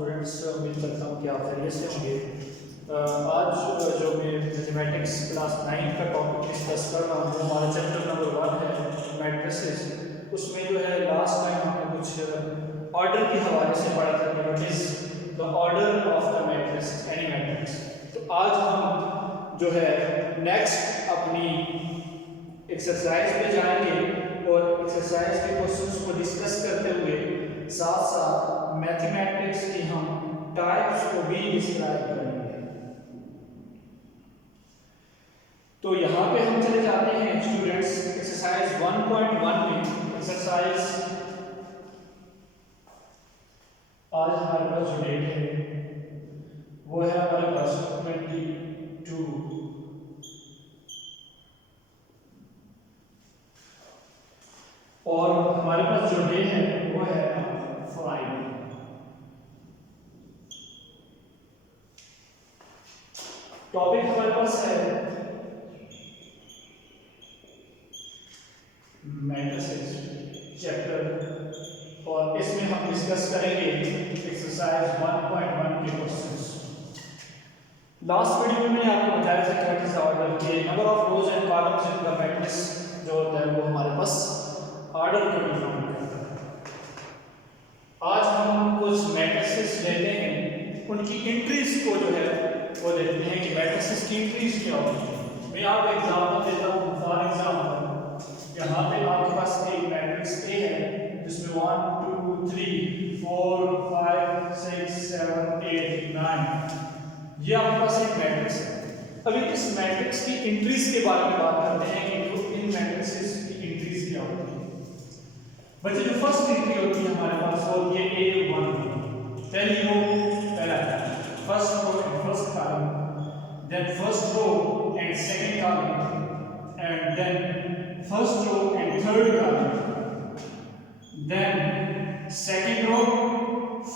Students, उम्मीद करता हूँ कि आप खैरियत से होंगे। आज जो मैं मैथमेटिक्स क्लास 9 का टॉपिक डिस्कस कर रहा हूँ, हमारा चैप्टर नंबर 1 है मैट्रिसेस। उसमें जो है लास्ट टाइम हमने कुछ ऑर्डर के हवाले से पढ़ा था कि what is the order of the matrix, any matrix. तो आज हम जो है नेक्स्ट अपनी एक्सरसाइज पे जाएंगे और एक्सरसाइज के क्वेश्चंस को डिस्कस करते हुए साथ साथ मैथमेटिक्स की हम टाइप्स को भी डिस्क्राइब करेंगे। तो यहाँ पे हम चले जाते हैं स्टूडेंट्स एक्सरसाइज 1.1 में। एक्सरसाइज आज हमारे पास जो डेट है वो है हमारे पास 22 और हमारे पास जो डे है वो है फ्राइडे। टॉपिक हमारे पास है मैट्रिसेस चैप्टर और इसमें हम डिस्कस करेंगे एक्सरसाइज 1.1 के क्वेश्चंस। लास्ट वीडियो में मैंने आपको बताया था व्हाट इज द ऑर्डर के number of rows and columns in the matrix जो होता है वो हमारे पास ऑर्डर को डिफाइन करता है। आज हम कुछ मैट्रिसेस लेते हैं, उनकी एंट्रीज को जो है वो देखते हैं कि मैट्रिसेस की एंट्रीज क्या होती है। मैं आपको एग्जांपल देता हूँ। फॉर एग्जांपल यहाँ पे आपके पास एक मैट्रिक्स ए है जिसमें 1 2 3 4 5 6 7 8 9 ये आपके पास एक मैट्रिक्स है। अभी इस मैट्रिक्स की एंट्रीज के बारे में बात करते हैं कि इन मैट्रिसेस की एंट्रीज क्या होती है। बच्चे जो फर्स्ट एंट्री होती है हमारे पास वो ये A1 टेल यू पहला first row and first column, then first row and second column, and then first row and third column, then second row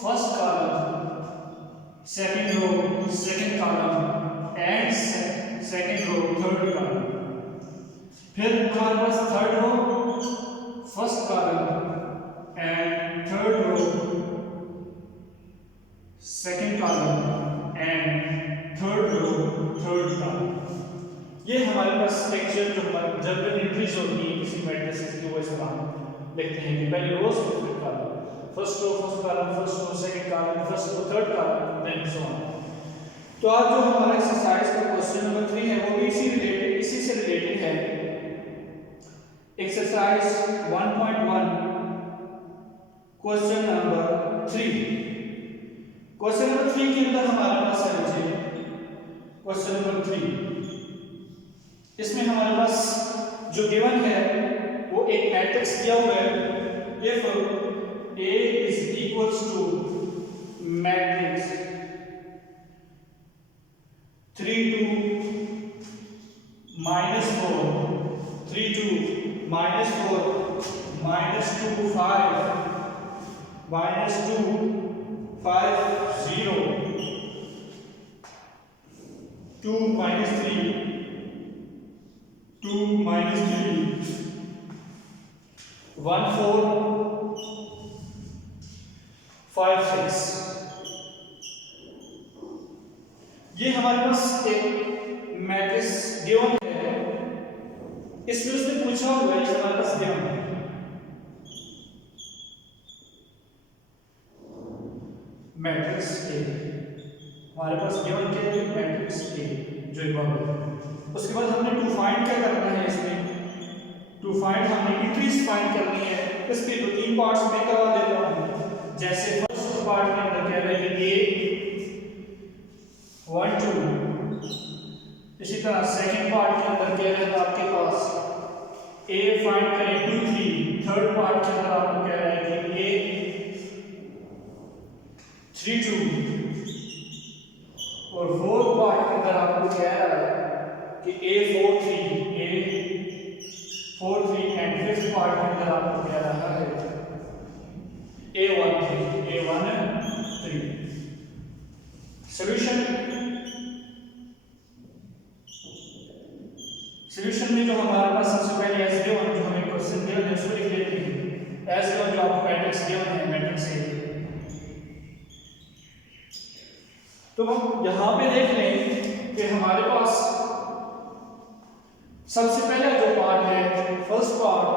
first column, second row second column and second row third column. फिर हमारे पास third row first column and third row second column and third row third column. ये हमारे पास actual जो हमारी general entries होती है किसी मैट्रिक्स की वो इस तरह लिखते हैं कि पहले रोज फिर column, first row first column, first row second column, first row third column, then so on. तो आज जो हमारा एक्सरसाइज का क्वेश्चन नंबर 3 है वो भी इसी से रिलेटेड है। Exercise 1.1 question number 3। Question number 3 के अंदर हमारे पास है बच्चे क्वेश्चन नंबर 3। इसमें हमारे पास जो गिवन है वो एक मैट्रिक्स दिया हुआ है। If A is equals to matrix 3 2 minus 4 3 2 minus 4 minus 2 5 minus 2 5 0 2 minus 3 2 minus 3 1 4 5 6। ये हमारे पास एक मैट्रिक्स गिवन है। इसमें उसने पूछा हुआ है हमारे पास गिवन है मैट्रिक्स ए। हमारे पास गिवन क्या है मैट्रिक्स ए जो इक्वल है। उसके बाद हमने टू फाइंड क्या करना है। इसमें टू फाइंड हमने एंट्रीज फाइंड करनी है। इसके तो 3 पार्ट्स में करवा देता हूं। जैसे फर्स्ट पार्ट के अंदर कह रहे हैं कि A 1 2, इसी तरह सेकंड पार्ट के अंदर कह रहे हैं आपके पास A फाइंड करें 2 3, थर्ड पार्ट के अंदर आपको कह रहे हैं कि A 3 2 और फोर्थ पार्ट के अंदर आपको कह रहा है कि A 4 3 एंड फिफ्थ पार्ट के अंदर आपको कह रहा है A1 3। सॉल्यूशन में जो हमारे पास सबसे पहले एस गिवन जो हमें क्वेश्चन गिवन है उसको लिख लेते हैं। एस गिवन जो आपको मैट्रिक्स गिवन है मैट्रिक्स ए तो हम यहाँ पे देख लें कि हमारे पास सबसे पहला जो पार्ट है, फर्स्ट पार्ट,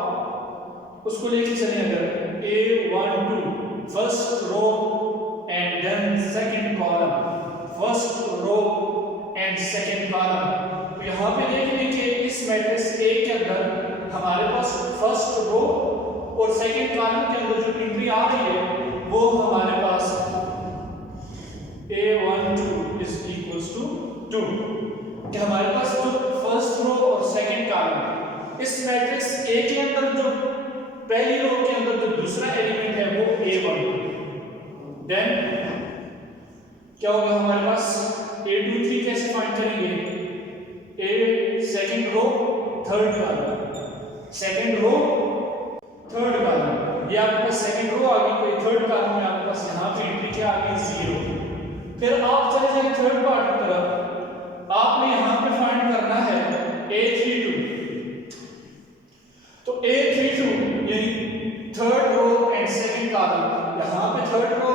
उसको लेके चलें अगर A12 first row and then second column, first row and second column. तो यहाँ पे देख लें कि इस मैट्रिक्स A के अंदर हमारे पास फर्स्ट रो और सेकंड कॉलम के अंदर जो एंट्री आ रही है वो हमारे पास A12 is equals to 2, कि हमारे पास जो फर्स्ट रो और सेकंड कॉलम, इस मैट्रिक्स A के अंदर जो पहली रो के अंदर जो दूसरा एलिमेंट है वो A1, देन क्या होगा हमारे पास A23 कैसे फाइंड करेंगे, A second row third column, second row third column, ये आपके पास सेकंड रो आ गई, कोई थर्ड कॉलम में आपके पास यहाँ पे एंट्री क्या आ गई 0। फिर आप चले जाए थर्ड पार्ट की तरफ, आपने यहाँ पे फाइंड करना है A32, तो A32 यानी third row and second column, यहाँ पे थर्ड रो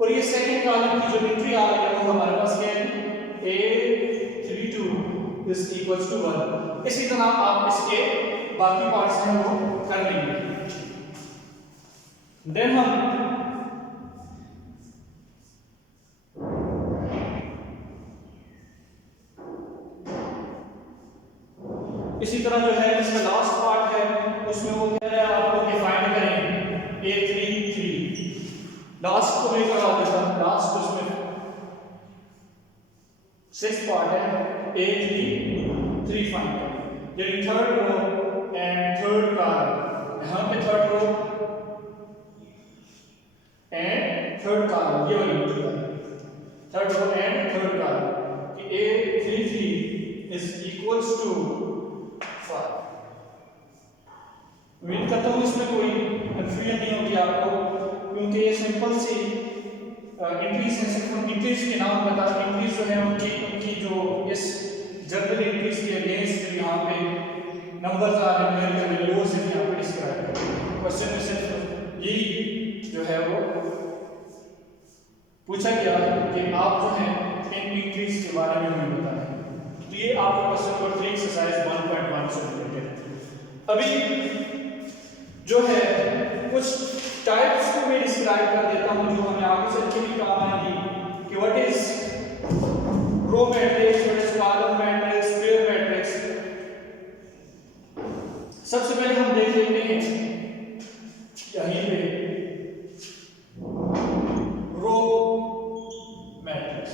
और ये सेकंड कॉलम की जो एंट्री आ रही है वो हमारे पास क्या है, A32 is equals to 1। इसी तरह आप इसके बाकी पार्ट्स हैं वो कर लेंगे। देन हम इसी तरह जो है इसका लास्ट पार्ट है उसमें वो कह रहा है आपको डिफाइन करें A33, लास्ट को मैं करा देता हूं, लास्ट उसमें 6 पार्ट है, A33 फाइंड करें, यानी third row and third column, यहाँ पे third row and third column, ये वाली third row and third column कि A33 is equals to 5। उम्मीद करता हूँ इसमें कोई कंफ्यूजन नहीं होगी आपको, क्योंकि ये सिंपल सी इंक्रीज है, सिर्फ हम इंक्रीज के नाम बता, इंक्रीज जो है उनकी जो इस जनरल इंक्रीज के अगेंस्ट जो यहाँ पे नंबर्स आ रहे हैं उनके वैल्यूज हैं यहाँ पे डिस्क्राइब करें। क्वेश्चन में सिर्फ यही जो है वो पूछा गया कि आप जो है इन इंक्रीज के बारे में हमें बताएं। तो ये आपका क्वेश्चन नंबर 3 एक्सरसाइज 1.1 से रिलेटेड है। अभी जो है कुछ टाइप्स को मैं डिस्क्राइब कर देता हूं जो हमें आगे चल के भी काम आएंगी कि what is row matrix, what is column matrix, square matrix. सबसे पहले हम देख लेते हैं यहीं पे रो मैट्रिक्स,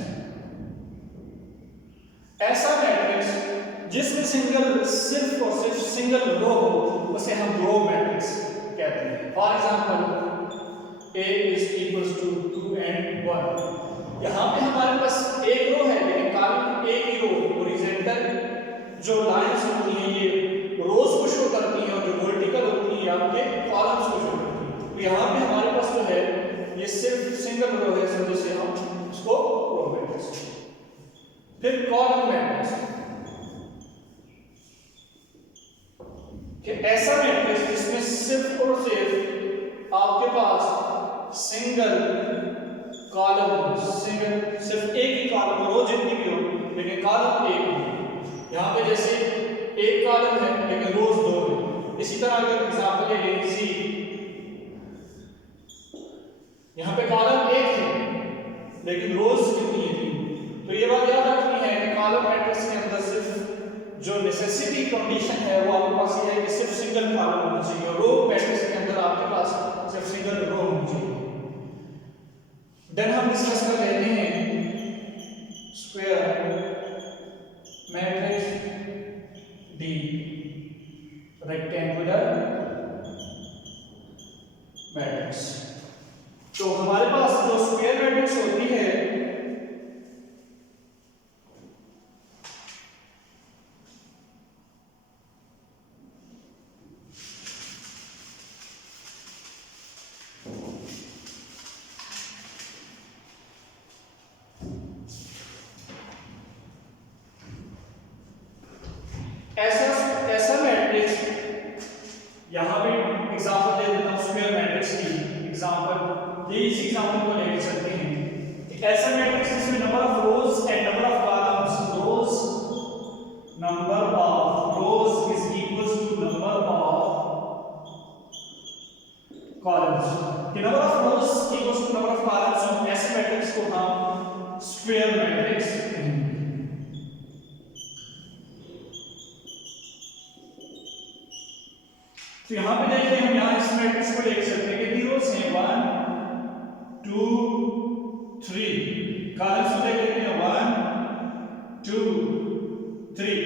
ऐसा मैट्रिक्स जिसमें सिर्फ और सिर्फ सिंगल रो हो उसे हम रो मैट्रिक्स कहते हैं। For example A is equals to 2 and 1, यहाँ पे हमारे पास एक रो है लेकिन कॉलम एक ही रो, हॉरिजॉन्टल जो लाइंस होती हैं ये रोज को शो करती हैं और जो वर्टिकल होती हैं आपके कॉलम्स को शो करती हैं। तो यहाँ पे हमारे पास जो है ये सिर्फ सिंगल रो है, इस वजह से हम इसको रो मैट्रिक्स। फिर कॉलम मैट्रिक्स कि ऐसा मैट्रिक्स जिसमें सिर्फ और सिर्फ आपके पास सिंगल कॉलम, सिर्फ एक ही कॉलम, रो जितनी भी हो लेकिन कॉलम एक हो। यहाँ पे जैसे एक कॉलम है लेकिन रोज 2 है। इसी तरह अगर एग्जांपल ले लें सी, यहाँ पे कॉलम एक है लेकिन रोज कितनी है 3। तो ये बात याद रखनी है कि कॉलम मैट्रिक्स के अंदर सिर्फ जो नेसेसिटी कंडीशन है वो आपके पास ये है कि सिर्फ सिंगल कॉलम होना चाहिए। रो मैट्रिक्स के अंदर आपके पास सिर्फ सिंगल रो होनी चाहिए। देन हम डिस्कस कर लेते हैं square matrix D, rectangular matrix. तो हमारे पास जो स्क्वायर मैट्रिक्स होती है ऐसा मैट्रिक्स, यहां पे एग्जांपल दे देता हूं स्क्वायर मैट्रिक्स की एग्जांपल, ये इस एग्जांपल को लेके चलते हैं। ऐसा मैट्रिक्स जिसमें number of rows and number of columns, number of rows is equals to number of columns, कि number of rows equals to number of columns, ऐसे मैट्रिक्स को हम स्क्वायर मैट्रिक्स कहेंगे। तो यहां पे देखते हैं हम यहां इस मैट्रिक्स को लिख सकते हैं कि रोज हैं 1 2 3, कॉलम्स को देख लेते हैं 1 2 3,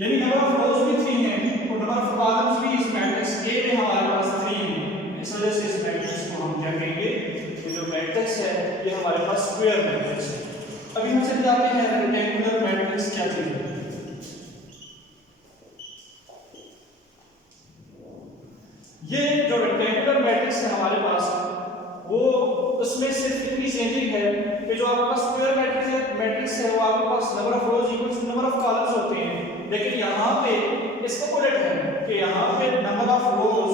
यानी नंबर ऑफ रोज भी 3 हैं और नंबर ऑफ कॉलम्स भी इस मैट्रिक्स ए में हमारे पास 3 हैं। इस वजह से इस मैट्रिक्स को हम क्या कहेंगे, ये जो मैट्रिक्स है ये हमारे पास स्क्वायर मैट्रिक्स है। अभी हम चले जाते हैं रेक्टेंगुलर मैट्रिक्स क्या चीज है। ये जो रेक्टेंगुलर मैट्रिक्स है हमारे पास, वो उसमें सिर्फ इतनी चेंजिंग है कि जो आपके पास स्क्वायर मैट्रिक्स है वो आपके पास number of rows equals to number of columns होते हैं, लेकिन यहाँ पे इसका उलट है कि यहाँ पे number of rows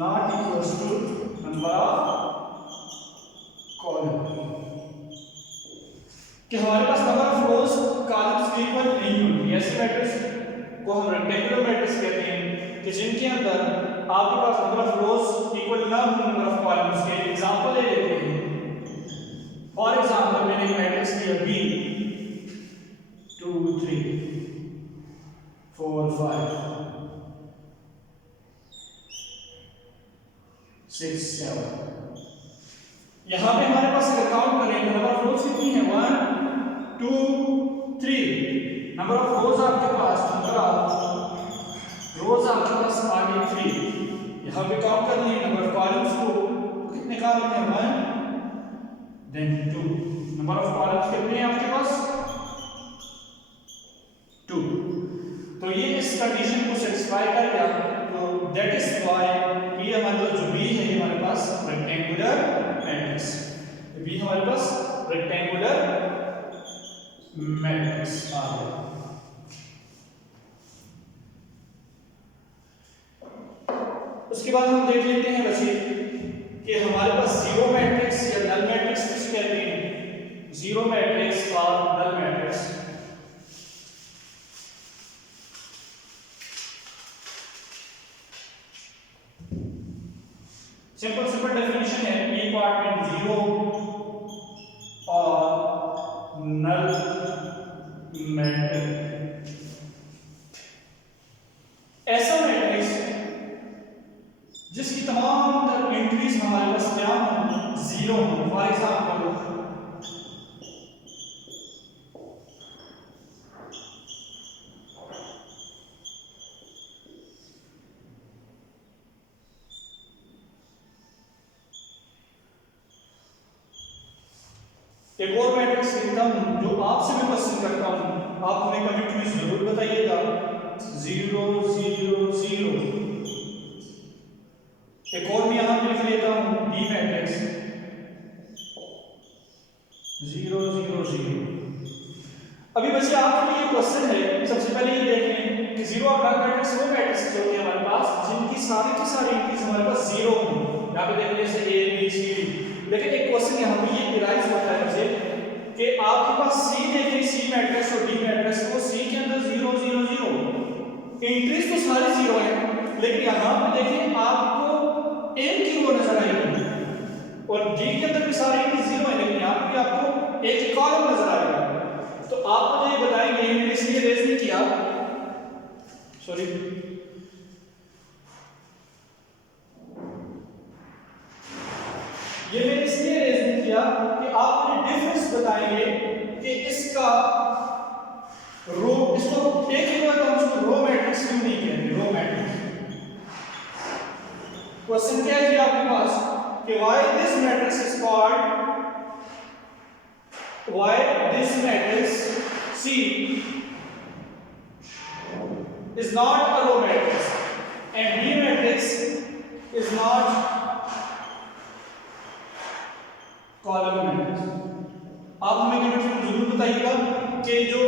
not equals to number of column, कि हमारे पास नंबर ऑफ रोज कॉलम्स के इक्वल नहीं होती। ऐसे मैट्रिक्स को हम रेक्टेंगुलर मैट्रिक्स कहते हैं कि जिनके अंदर आपके पास नंबर ऑफ रोज इक्वल ना हो नंबर ऑफ कॉलम्स के। एग्जांपल ले लेते हैं, फॉर एग्जांपल मैंने एक मैट्रिक्स लिया b 2 3 4 5 6 7, यहां पे हमारे पास अगर काउंट करें तो नंबर ऑफ रोज कितनी है 1 2 3, नंबर ऑफ रोज आपके पास आगे 3, यहां पे काउंट करनी है। नंबर ऑफ कॉलम्स को कितने कॉलम है 1 देन 2, नंबर ऑफ कॉलम्स कितने हैं आपके पास 2। तो ये इस कंडीशन को सेटिस्फाई कर गया, तो दैट इज व्हाई ये हमारे पास जो b है ये हमारे पास रेक्टेंगुलर मैट्रिक्स, b हमारे पास रेक्टेंगुलर मैट्रिक्स आ गया। उसके बाद हम देख लेते हैं बच्चे कि हमारे पास जीरो मैट्रिक्स या नल मैट्रिक्स किसे कहते हैं, जीरो मैट्रिक्स और नल मैट्रिक्स। सिंपल डेफिनेशन है, ए पार्ट में जीरो और नल मैट्रिक्स ऐसा मैट्रिक्स जिसकी तमाम एंट्रीज हमारे पास क्या हो, जीरो हो। फॉर एग्जांपल एक और मैट्रिक्स लिखता हूं जो आपसे भी पसंद करता हूं, आप हमें कमेंट में जरूर बताइएगा 0 0 0। एक और मैं यहां पे लिख लेता हूं डी मैट्रिक्स 0 0 0। अभी बच्चे आपके लिए क्वेश्चन है, सबसे पहले ये देख लें कि जीरो और नल मैट्रिक्स वो मैट्रिक्स होते हैं हमारे पास जिनकी सारी की सारी एंट्रीज हमारे पास जीरो हों। यहां पे देख लें जैसे ए बी सी डी, लेकिन एक क्वेश्चन यहां पे ये एराइज होता है मुझे कि आपके पास सी देखें, सी मैट्रिक्स और डी मैट्रिक्स, वो सी के अंदर 0 0 0 एंट्रीज तो सारी जीरो है, लेकिन यहां पे देखें आपको एक ही रो नजर आएगी और डी के अंदर भी सारी एंट्रीज जीरो है, लेकिन यहां पे भी आपको एक ही कॉलम नजर आएगा। तो आप मुझे ये बताएंगे, मैंने इसलिए रेज नहीं किया, सॉरी ये मैंने इसलिए रेज नहीं किया कि आप मुझे डिफरेंस बताएंगे कि इसका रो, इसको एक ही बार हम उसको रो मैट्रिक्स क्यों नहीं कहते, रो मैट्रिक्स। क्वेश्चन क्या है आपके पास कि why this matrix is called, why this matrix C is not a row matrix and B matrix is not column matrix। आप हमें कमेंट में जरूर बताइएगा कि जो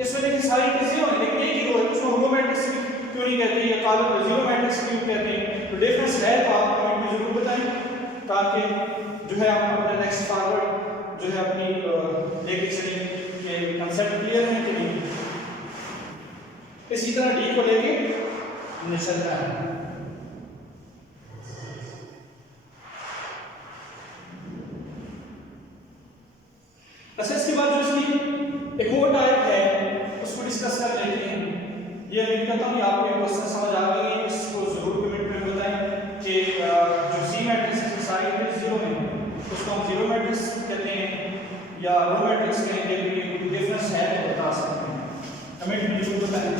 इसमें देखिए सारी चीजें होंगी लेकिन एक ही रो है, उसको रो मैट्रिक्स क्यों नहीं कहते या कॉलम जीरो मैट्रिक्स क्यों कहते हैं, तो डिफरेंस है तो आप कमेंट में जरूर बताएं ताकि है हम अपने नेक्स्ट फॉरवर्ड जो है अपनी लेके चलेंगे कि कंसेप्ट क्लियर है कि नहीं। इसी तरह डी को लेके चलना है। अच्छा, इसके बाद जो इसकी एक और टाइप है उसको डिस्कस कर लेते हैं। ये उम्मीद करता हूँ आपको ये क्वेश्चन समझ आ गई है। इसको जरूर कमेंट में बताएं कि जो सी मैट्रिक्स है सारी इंटीज जीरो है उसको हम जीरो मैट्रिक्स कहते हैं या रो मैट्रिक्स कहेंगे, कोई डिफरेंस है तो बता सकते हैं, कमेंट में जरूर बताएं।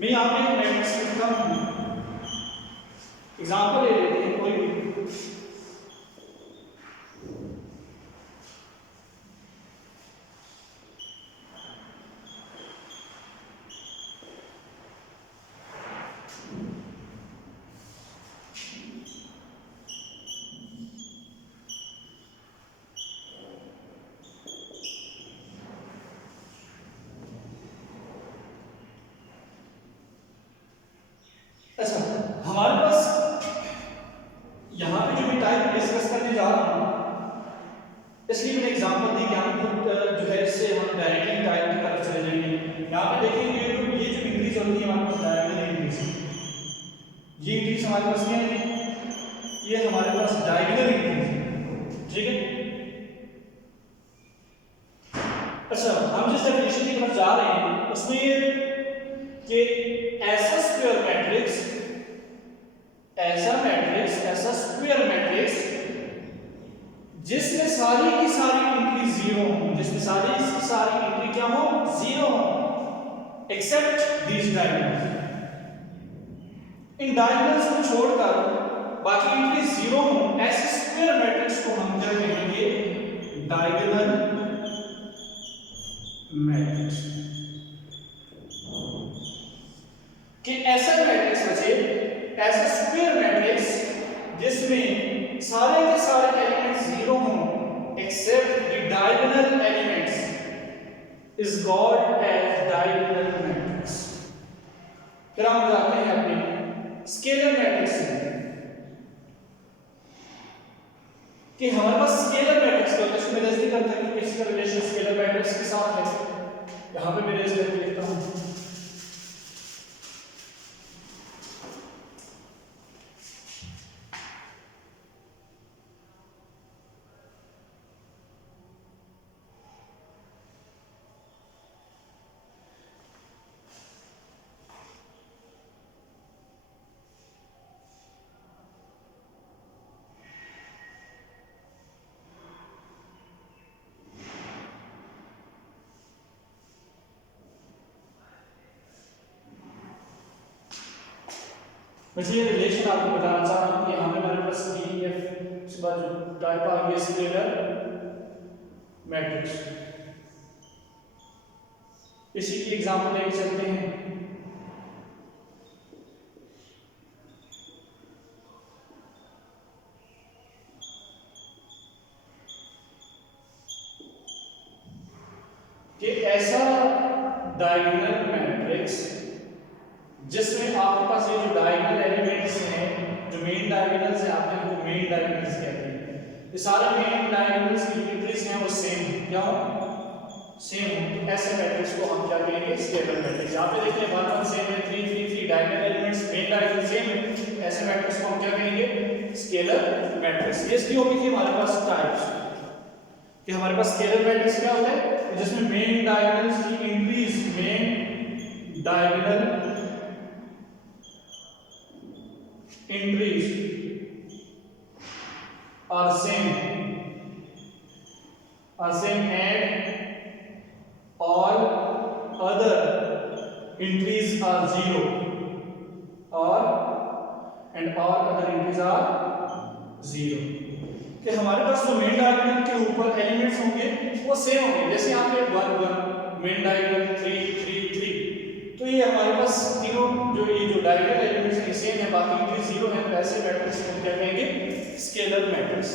मैं यहाँ पे मैट्रिक्स लिखता हूँ, एग्जाम्पल ले लेते हैं कोई भी। अच्छा, हमारे पास यहाँ पे जो मैं टाइप डिस्कस करने जा रहा हूँ इसलिए मैंने एग्जांपल दी कि हम खुद जो है इससे हम डायरेक्टली टाइप की तरफ चले जाएंगे। यहाँ पे देखेंगे ये जो इंक्रीज होती है हमारे पास डायगोनल इंक्रीज, ये इंक्रीज हमारे पास क्या है, ये हमारे पास डायगोनल इंक्रीज है, ठीक है। अच्छा, हम जिस डेफिनेशन की तरफ जा रहे हैं उसमें ये कि ऐसा स्क्वायर मैट्रिक्स, ऐसा स्क्वायर मैट्रिक्स जिसमें सारी की सारी एंट्री जीरो हो, जिसमें सारी की सारी एंट्री क्या हो, जीरो हो, एक्सेप्ट दीज डायगोनल्स। इन डायगोनल्स को छोड़कर बाकी एंट्री जीरो हो, ऐसे स्क्वायर मैट्रिक्स को हम क्या कहेंगे, डायगोनल मैट्रिक्स। कि ऐसा मैट्रिक्स बचे, ऐसा स्क्वायर मैट्रिक्स जिसमें सारे के सारे एलिमेंट्स जीरो हों except the diagonal elements is called as diagonal matrix. फिर हम जाते हैं अपने स्केलर मैट्रिक्स में कि हमारे पास स्केलर मैट्रिक्स का इसमें रेज नहीं करता कि किसका रिलेशन स्केलर मैट्रिक्स के साथ है। यहां पे मैं रेज करके लिखता हूं, वैसे ये रिलेशन आपको बताना चाह रहा हूं कि यहां पे हमारे पास डी एफ उसके बाद जो टाइप आ गया स्केलर मैट्रिक्स। इसी की एग्जांपल लेके चलते हैं। कि ऐसा डायगोनल मैट्रिक्स जिसमें आपके पास ये जो डायगोनल एलिमेंट्स हैं, जो मेन डायगोनल्स हैं, आपने उनको मेन डायगोनल्स कहते हैं। ये सारे मेन डायगोनल्स की एंट्रीज हैं वो सेम, क्या हो, सेम हो। तो ऐसे मैट्रिक्स को हम क्या कहेंगे, स्केलर मैट्रिक्स। यहां पे देखिए 1 1 सेम है, 3 3 3 diagonal elements main diagonal same है, ऐसे मैट्रिक्स को हम क्या कहेंगे, स्केलर मैट्रिक्स। ये इसकी होगी थी हमारे पास टाइप्स कि हमारे पास स्केलर मैट्रिक्स क्या होता है, जिसमें मेन डायगोनल्स की entries, main diagonal entries are same and all other entries are zero and all other entries are zero। कि हमारे पास जो मेन डायगोनल के ऊपर एलिमेंट्स होंगे वो सेम होंगे। जैसे यहाँ पे 1 1 मेन डायगोनल 3 3 3, तो ये हमारे पास तीनों जो डायगोनल एलिमेंट्स हैं सेम है, बाकी एंट्री जीरो है, तो ऐसे मैट्रिक्स को क्या कहेंगे, स्केलर मैट्रिक्स।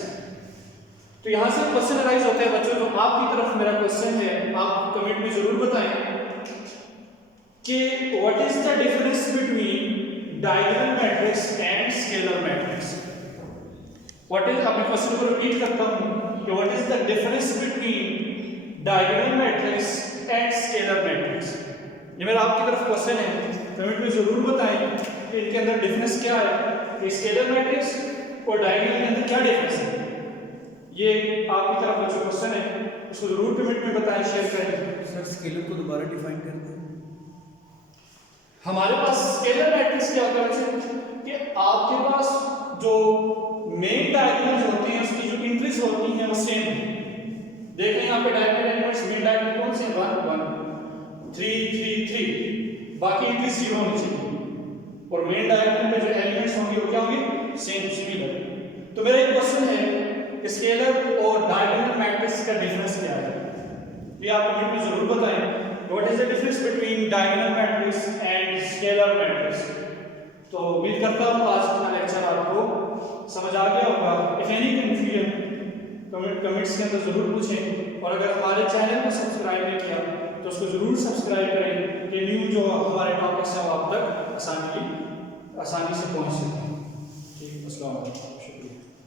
तो यहाँ से क्वेश्चन अराइज होता है बच्चों, जो आपकी तरफ मेरा क्वेश्चन है आप कमेंट में जरूर बताएं कि what is the difference between diagonal matrix and scalar matrix. What is, अब मैं क्वेश्चन को रिपीट करता हूं कि what is the difference between diagonal matrix and scalar matrix. ये मेरा आपकी तरफ क्वेश्चन है, कमेंट में जरूर बताएं कि इनके अंदर डिफरेंस क्या है, कि स्केलर मैट्रिक्स और डायगोनल के अंदर क्या डिफरेंस है। ये आपकी तरफ का जो क्वेश्चन है उसको जरूर कमेंट में बताएं, शेयर करें। सर स्केलर को दोबारा डिफाइन कर दें। हमारे पास स्केलर मैट्रिक्स क्या होता है कि आपके पास जो मेन डायगोनल्स होते हैं उसकी जो एंट्रीज होती हैं वो सेम है। देखें यहाँ पे डायगोनल एलिमेंट्स, मेन डायगोनल कौन से हैं, 1 1 3 3 3, बाकी एंट्रीज 0 होनी चाहिए और मेन डायगोनल पे जो एलिमेंट्स होंगे वो क्या होंगे, सेम सिमिलर। तो मेरा एक क्वेश्चन है स्केलर और डायगोनल मैट्रिक्स का डिफरेंस क्या है, ये आप कमेंट में जरूर बताएं। What is the difference between diagonal matrix and scalar matrix. तो उम्मीद करता हूँ आज का लेक्चर आपको समझ आ गया होगा। इफ एनी कंफ्यूजन कमेंट्स के अंदर जरूर पूछें और अगर हमारे चैनल को सब्सक्राइब नहीं किया तो उसको जरूर सब्सक्राइब करें कि न्यू जो हमारे टॉपिक्स हैं वो आप तक आसानी से पहुंच सकें। ठीक, अस्सलाम वालेकुम।